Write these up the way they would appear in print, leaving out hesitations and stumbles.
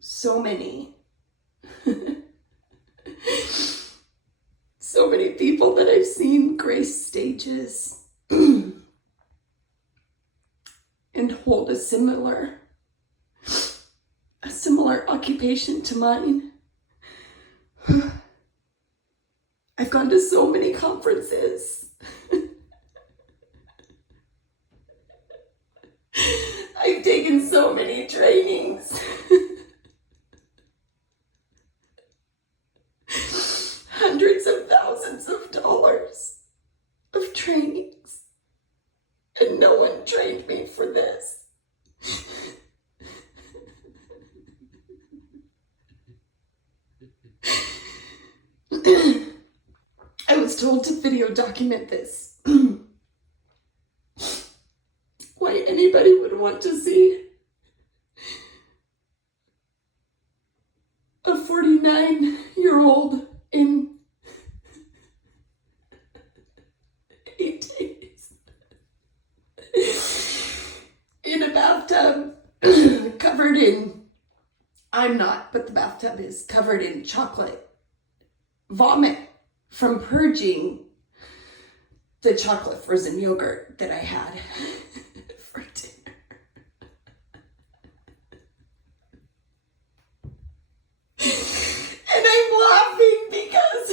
So many. So many people that I've seen grace stages and hold a similar occupation to mine. I've gone to so many conferences. I've taken so many trainings. Hundreds of thousands of dollars of trainings. And no one trained me for this. I was told to video document this. Why anybody would want to see a 49-year-old in 8 days in a bathtub covered in, I'm not, but the bathtub is covered in chocolate vomit from purging the chocolate frozen yogurt that I had for dinner. And I'm laughing because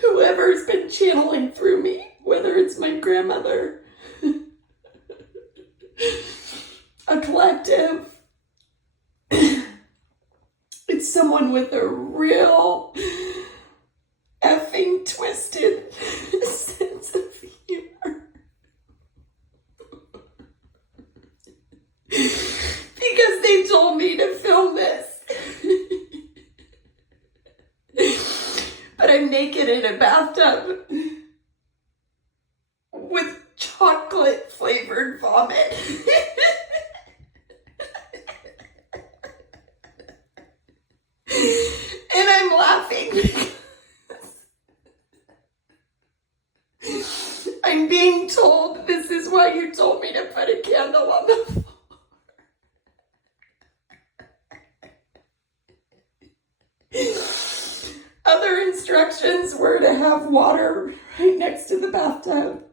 whoever's been channeling through me, whether it's my grandmother, a collective, it's someone with a real effing twisted sense of humor. Because they told me to film this. But I'm naked in a bathtub with chocolate flavored vomit. And I'm laughing because I'm being told this is why you told me to put a candle on the floor. Other instructions were to have water right next to the bathtub,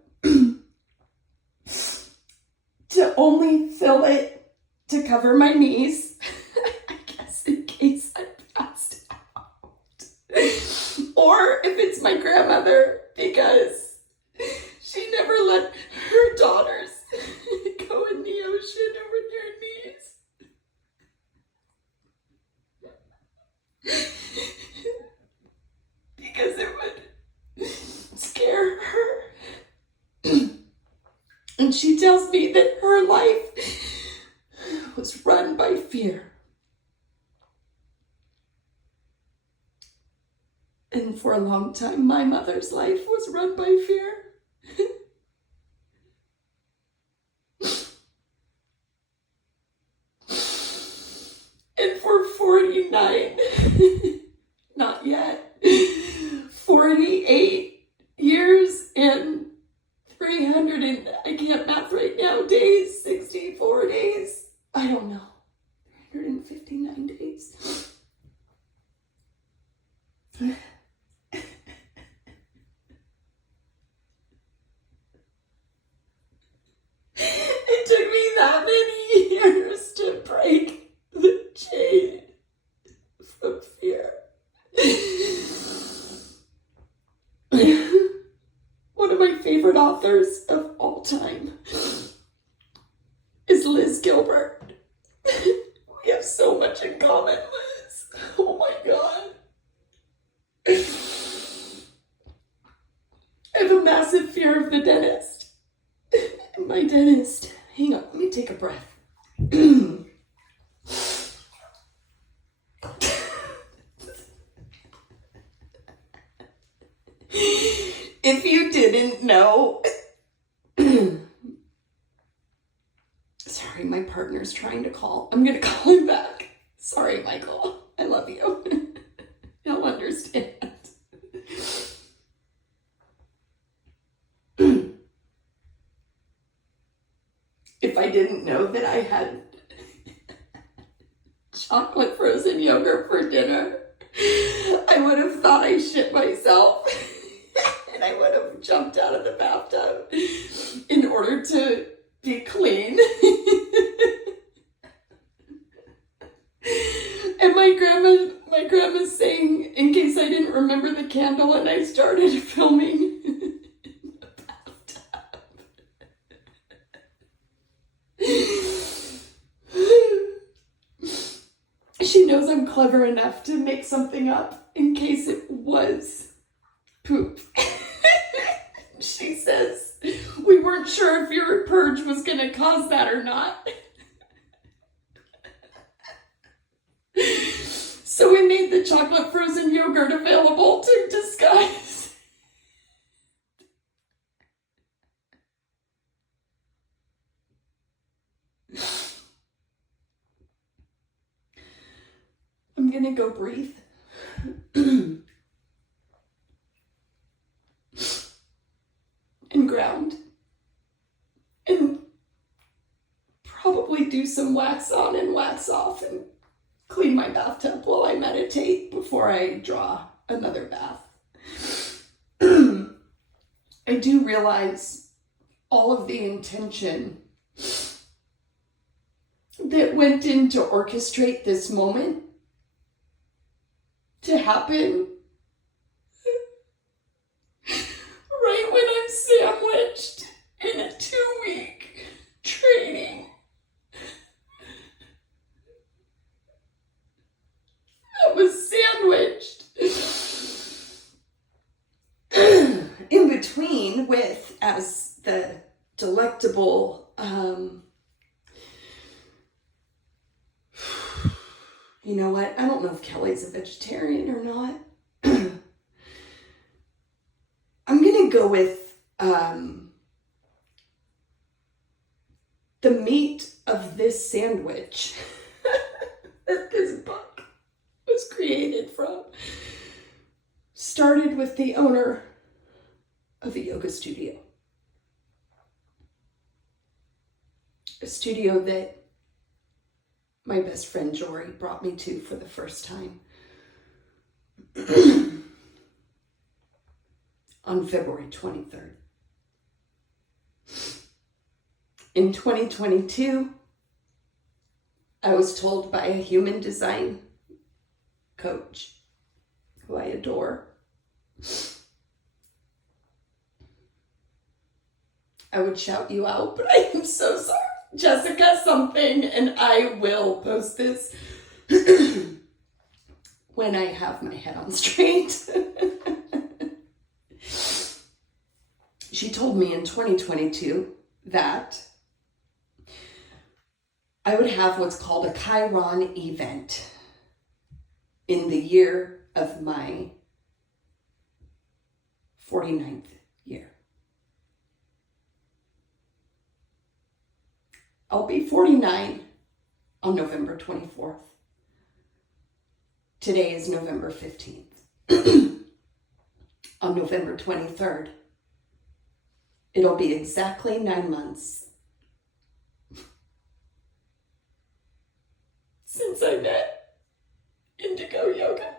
to only fill it to cover my knees, I guess in case I passed out. Or if it's my grandmother, because she never let her daughters go in the ocean over their knees. Because it would scare her. And she tells me that her life was run by fear. And for a long time, my mother's life was run by fear. And for 49, not yet, 48 years and 300 and, I can't math right now, days, 64 days, I don't know, 359 days. It took me that many years to break the chain from fear. One of my favorite authors of all time is Liz Gilbert. We have so much in common, Liz. Oh my God. I have a massive fear of the dentist. My dentist. Hang on, let me take a breath. didn't know. Sorry, my partner's trying to call. I'm going to call him back. Sorry, Michael. I love you. He'll understand. If I didn't know that I had chocolate frozen yogurt for dinner, I would have thought I shit myself. And I would have jumped out of the bathtub in order to be clean. And my grandma's saying, in case I didn't remember the candle, and I started filming in the bathtub. She knows I'm clever enough to make something up in case it was poop. She says, we weren't sure if your purge was going to cause that or not. So we made the chocolate frozen yogurt available to disguise. I'm going to go breathe. And ground. And probably do some wax on and wax off and clean my bathtub while I meditate before I draw another bath. I do realize all of the intention that went in to orchestrate this moment to happen right when I'm sandwiched in a 2-week training. I was sandwiched in between with, as the delectable, you know what? I don't know if Kelly's a vegetarian or not. I'm going to go with the meat of this sandwich that this book was created from. Started with the owner of a yoga studio. A studio that my best friend Jory brought me to for the first time on February 23rd. In 2022, I was told by a human design coach who I adore, I would shout you out, but I am so sorry. Jessica something, and I will post this when I have my head on straight. She told me in 2022 that I would have what's called a Chiron event in the year of my 49th year. I'll be 49 on November 24th. Today is November 15th. On November 23rd, it'll be exactly 9 months since I met Indigo Yoga.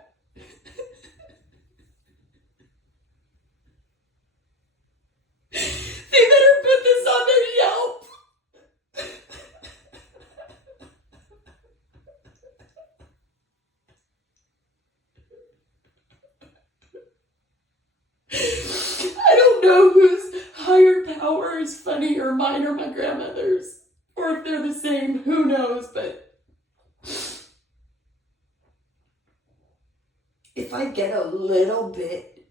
They better put this on their Yelp. I don't know whose higher power is funnier, mine or my grandmother's, or if they're the same, who knows, but if I get a little bit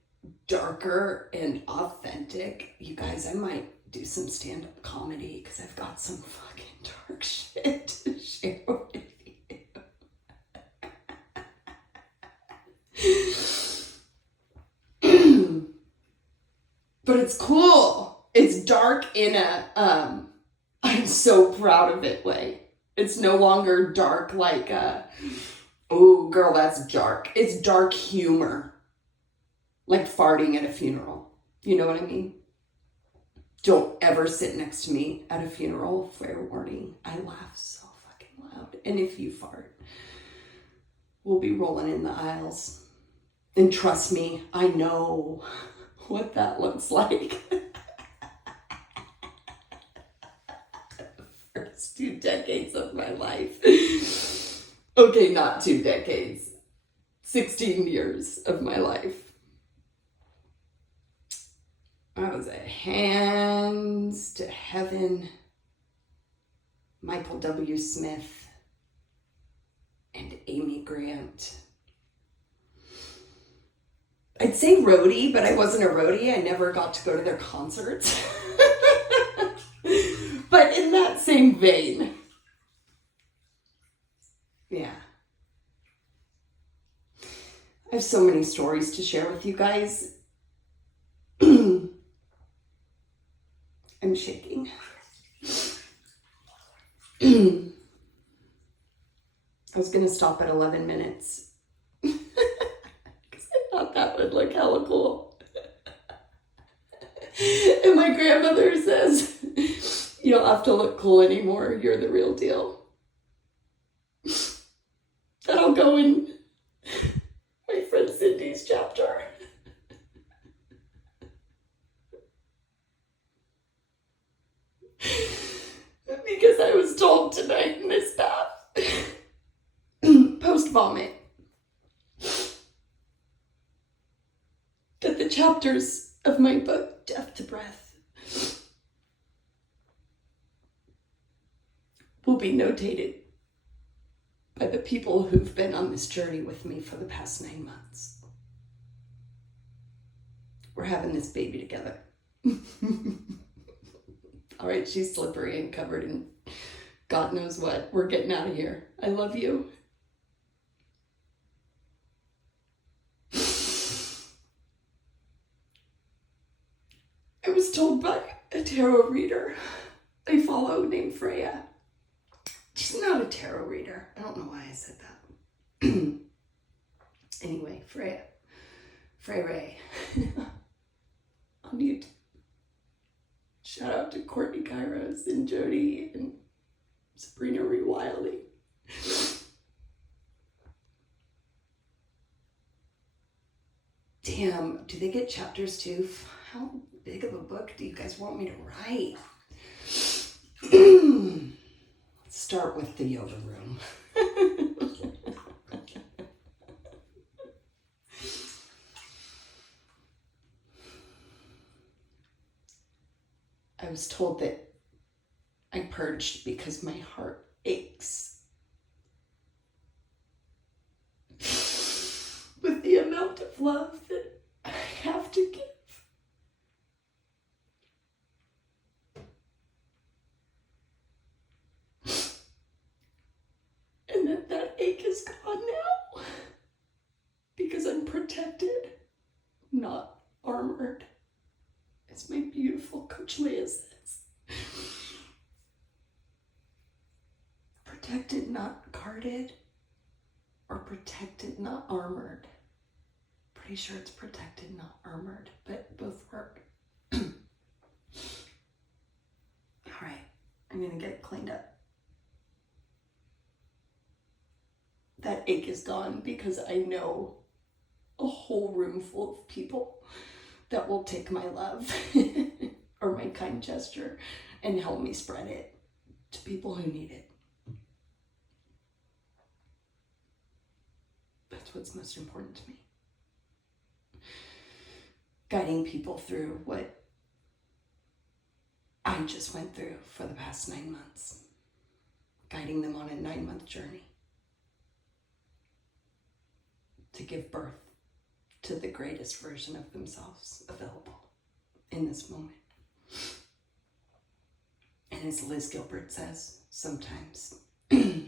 darker and authentic, you guys, I might do some stand-up comedy because I've got some fucking dark shit to share with you. But it's cool dark in a, I'm so proud of it way. It's no longer dark like oh girl, that's dark. It's dark humor. Like farting at a funeral. You know what I mean? Don't ever sit next to me at a funeral. Fair warning. I laugh so fucking loud. And if you fart, we'll be rolling in the aisles. And trust me, I know what that looks like. First 2 decades of my life. Okay, not 2 decades. 16 years of my life. I was a Hands to Heaven, Michael W. Smith, and Amy Grant. I'd say roadie, but I wasn't a roadie. I never got to go to their concerts. But in that same vein. Yeah. I have so many stories to share with you guys. I'm shaking. I was going to stop at 11 minutes. Because I thought that would look hella cool. And my grandmother says, you don't have to look cool anymore. You're the real deal. That'll go in my friend Cindy's chapter. Because I was told tonight in this bath, post-vomit, that the chapters of my book, Death to Breath, will be notated by the people who've been on this journey with me for the past 9 months. We're having this baby together. All right, she's slippery and covered in God knows what. We're getting out of here. I love you. I was told by a tarot reader I follow named Freya. She's not a tarot reader. I don't know why I said that. Anyway, Freya. Frey on YouTube. Shout out to Courtney Kairos and Jody and Sabrina Rewiley. Damn, do they get chapters too? How big of a book do you guys want me to write? Let's start with the yoga room. I was told that I purged because my heart aches with the amount of love that I have to give. And that ache is gone now because I'm protected, not armored. As my beautiful Coach Leah says. Protected, not guarded, or protected, not armored. Pretty sure it's protected, not armored, but both work. All right, I'm gonna get it cleaned up. That ache is gone because I know a whole room full of people that will take my love or my kind gesture and help me spread it to people who need it. That's what's most important to me. Guiding people through what I just went through for the past 9 months. Guiding them on a 9-month journey to give birth to the greatest version of themselves available in this moment. And as Liz Gilbert says, sometimes the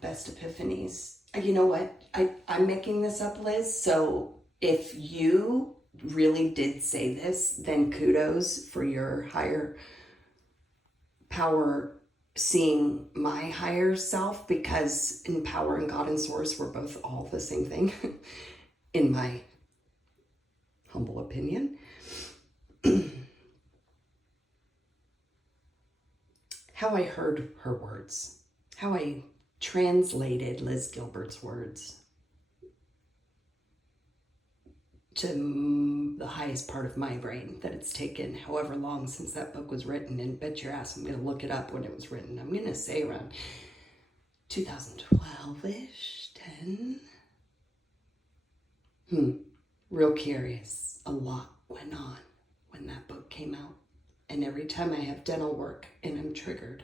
best epiphanies. You know what? I'm making this up, Liz. So if you really did say this, then kudos for your higher power seeing my higher self, because in power and God and source, we're both all the same thing, in my humble opinion. How I heard her words, how I translated Liz Gilbert's words to the highest part of my brain, that it's taken however long since that book was written, and bet your ass I'm going to look it up when it was written. I'm going to say around 2012-ish, 10. Real curious. A lot went on when that book came out. And every time I have dental work and I'm triggered,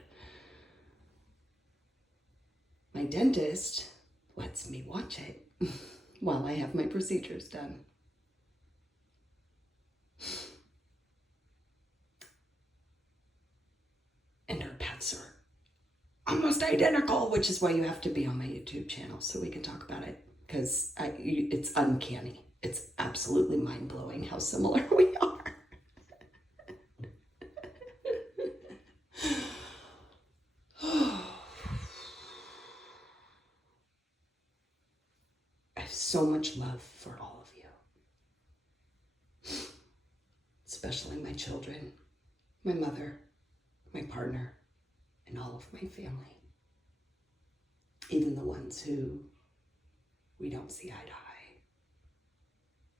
my dentist lets me watch it while I have my procedures done. And her pets are almost identical, which is why you have to be on my YouTube channel so we can talk about it, because it's uncanny. It's absolutely mind-blowing how similar we are. I have so much love for all of you, especially my children, my mother, my partner, and all of my family. Even the ones who we don't see eye to eye.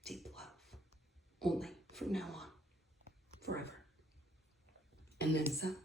Deep love. Only from now on. Forever. And then some.